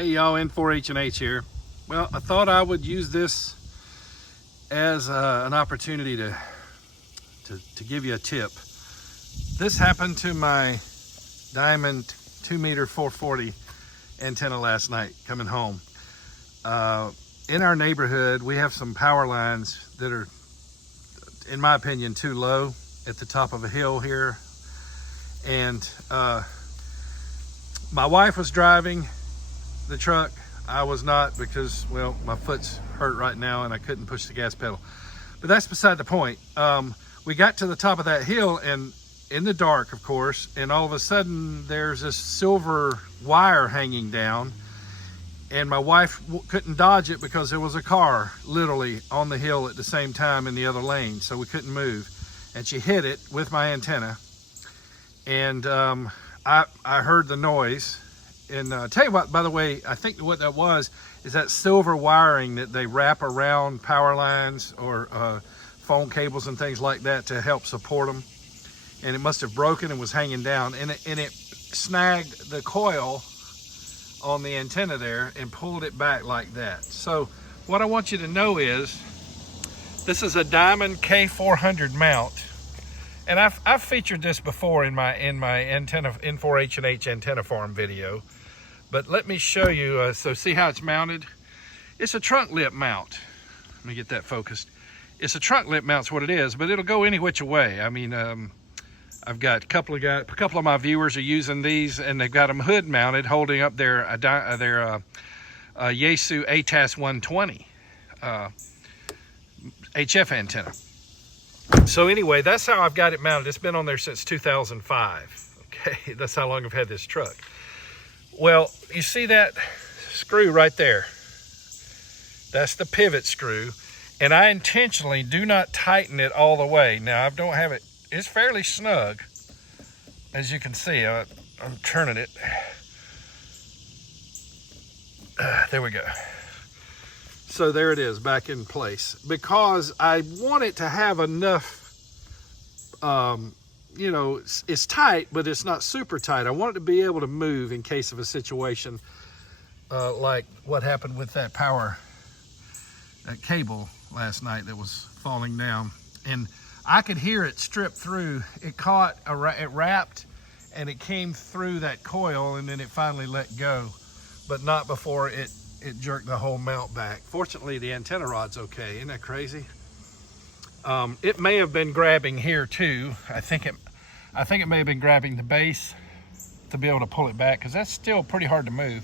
Hey y'all, N4H&H here. Well, I thought I would use this as an opportunity to give you a tip. This happened to my Diamond 2-meter 440 antenna last night coming home. In our neighborhood, we have some power lines that are, in my opinion, too low at the top of a hill here. And my wife was driving the truck. I was not because, well, my foot's hurt right now and I couldn't push the gas pedal. But that's beside the point. We got to the top of that hill and in the dark, of course, and all of a sudden there's this silver wire hanging down, and my wife couldn't dodge it because there was a car literally on the hill at the same time in the other lane, so we couldn't move. And she hit it with my antenna, and I heard the noise. And tell you what, by the way, I think what that was is that silver wiring that they wrap around power lines or phone cables and things like that to help support them. And it must have broken and was hanging down, and it snagged the coil on the antenna there and pulled it back like that. So what I want you to know is this is a Diamond K400 mount, and I've featured this before in my antenna N4H&H antenna farm video. But let me show you, so see how it's mounted? It's a trunk lip mount. Let me get that focused. It's a trunk lip mount's what it is, but it'll go any which way. I mean, I've got a couple of my viewers are using these, and they've got them hood mounted, holding up their Yaesu ATAS 120 HF antenna. So anyway, that's how I've got it mounted. It's been on there since 2005. Okay, that's how long I've had this truck. Well, you see that screw right there? That's the pivot screw, and I intentionally do not tighten it all the way. Now, I don't have it. It's fairly snug, as you can see. I'm turning it. There we go. So there it is, back in place. Because I want it to have enough, you know, it's tight, but it's not super tight. I want it to be able to move in case of a situation like what happened with that power cable last night that was falling down. And I could hear it strip through. It caught, it wrapped, and it came through that coil, and then it finally let go, but not before it jerked the whole mount back. Fortunately, the antenna rod's okay. Isn't that crazy? It may have been grabbing here too. I think it may have been grabbing the base to be able to pull it back, because that's still pretty hard to move.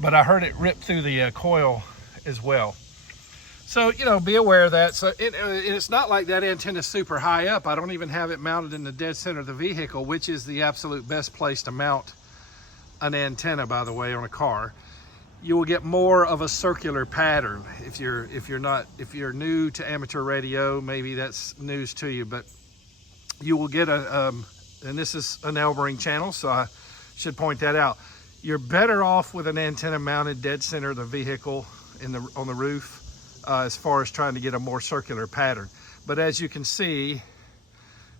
But I heard it rip through the coil as well. So, you know, be aware of that. So it's not like that antenna is super high up. I don't even have it mounted in the dead center of the vehicle, which is the absolute best place to mount an antenna, by the way, on a car. You will get more of a circular pattern. If you're new to amateur radio, maybe that's news to you, but you will get and this is an Elbring channel, so I should point that out. You're better off with an antenna mounted dead center of the vehicle on the roof. As far as trying to get a more circular pattern. But as you can see,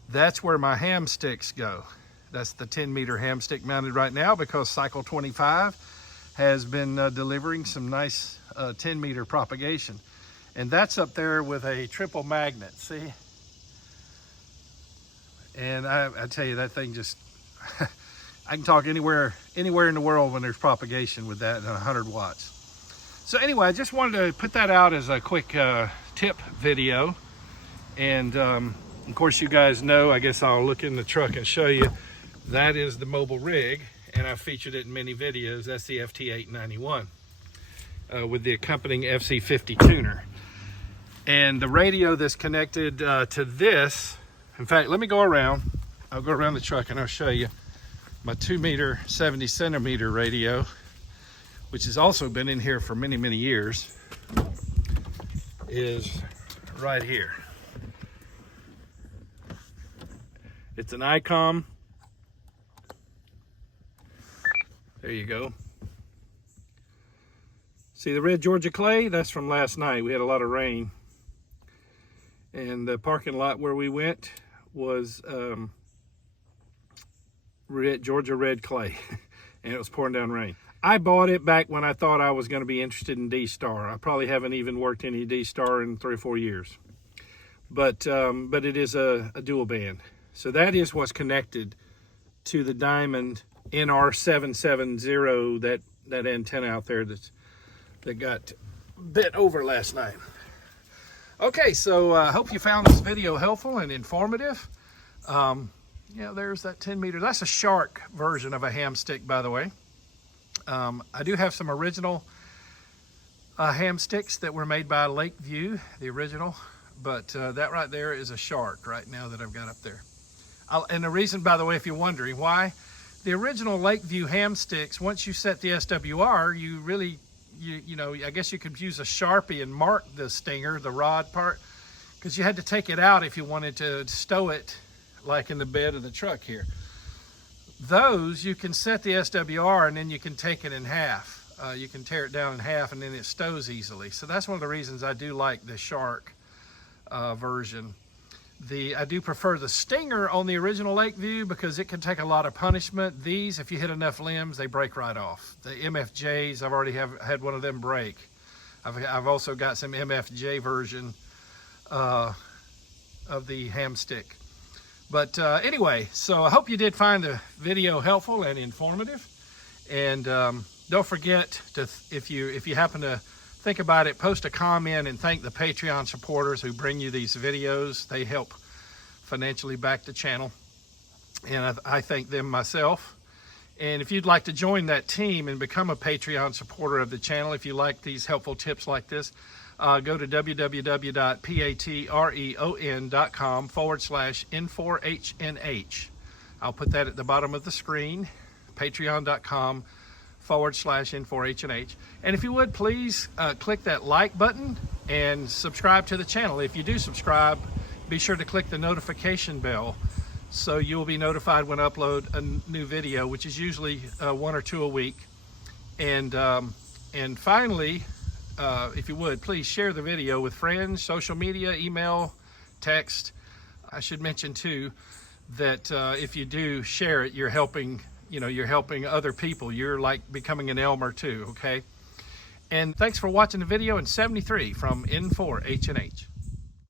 that's where my ham sticks go. That's the 10-meter ham stick mounted right now, because Cycle 25 has been delivering some nice 10-meter propagation. And that's up there with a triple magnet, see? And I tell you, that thing just, I can talk anywhere in the world when there's propagation with that at 100 watts. So anyway, I just wanted to put that out as a quick tip video. And of course, you guys know, I guess I'll look in the truck and show you, that is the mobile rig, and I've featured it in many videos. That's the FT891 with the accompanying FC50 tuner. And the radio that's connected to this, in fact, let me go around. I'll go around the truck and I'll show you my 2-meter 70-centimeter radio, which has also been in here for many, many years, is right here. It's an ICOM. There you go. See the red Georgia clay? That's from last night. We had a lot of rain. And the parking lot where we went was Georgia red clay. and it was pouring down rain. I bought it back when I thought I was going to be interested in D-Star. I probably haven't even worked any D-Star in 3 or 4 years. But it is a dual band. So that is what's connected to the Diamond NR770, that antenna out there that got bent over last night. Okay, so I hope you found this video helpful and informative. Yeah, there's that 10 meter. That's a Shark version of a ham stick, by the way. I do have some original ham sticks that were made by Lakeview, the original, but that right there is a Shark right now that I've got up there. And the reason, by the way, if you're wondering why, the original Lakeview ham sticks, once you set the SWR, you really, you know, I guess you could use a Sharpie and mark the stinger, the rod part, because you had to take it out if you wanted to stow it, like in the bed of the truck here. Those, you can set the SWR and then you can take it in half. You can tear it down in half and then it stows easily. So that's one of the reasons I do like the Shark version. I do prefer the Stinger on the original Lakeview because it can take a lot of punishment. These, if you hit enough limbs, they break right off. The MFJs, I've already had one of them break. I've also got some MFJ version of the ham stick. But anyway, so I hope you did find the video helpful and informative. And don't forget to, if you happen to think about it, post a comment and thank the Patreon supporters who bring you these videos. They help financially back the channel, and I thank them myself. And if you'd like to join that team and become a Patreon supporter of the channel, if you like these helpful tips like this, go to www.patreon.com/N4HNH. I'll put that at the bottom of the screen, patreon.com/N4HNH. And if you would, please click that like button and subscribe to the channel. If you do subscribe, be sure to click the notification bell so you'll be notified when I upload a new video, which is usually 1 or 2 a week. And finally, if you would, please share the video with friends, social media, email, text. I should mention too that if you do share it, you're helping, you're helping other people. You're like becoming an Elmer too, okay? And thanks for watching the video in 73 from N4HNH.